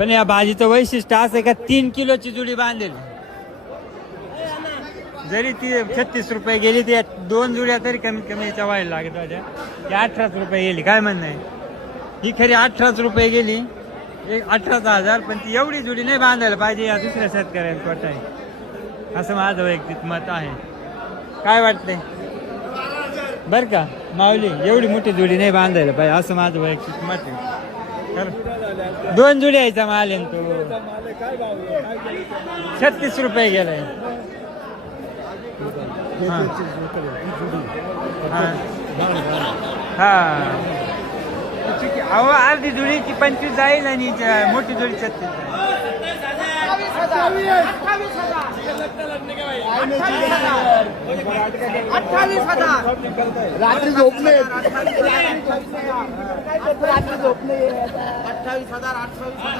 पण या भाजीचं वैशिष्ट्य असं आहे का 3 किलोची जुडी बांधेल. जरी ती 36 रुपये गेली ती 2 जुड्या तरी कमीत कमी याच्या व्हायला लागत होत्या. ती 18 रुपये गेली. काय म्हणणं आहे? ही खरी 18 रुपये गेली, 18,000. पण ती एवढी जुडी नाही बांधायला पाहिजे या दुसऱ्या शेतकऱ्यांचं वाटत आहे, असं माझं वैयक्तिक मत आहे. काय वाटतंय बरं का माऊली? एवढी मोठी जुडी नाही बांधायला पाहिजे असं माझं वैयक्तिक मत आहे. 2 जुडी यायचा माल आहे तो 36 रुपये गेलाय. हा अहो अर्धी जुडी ती 25 जाईल आणि मोठी जुडी 36 रात्री झोपले 28,000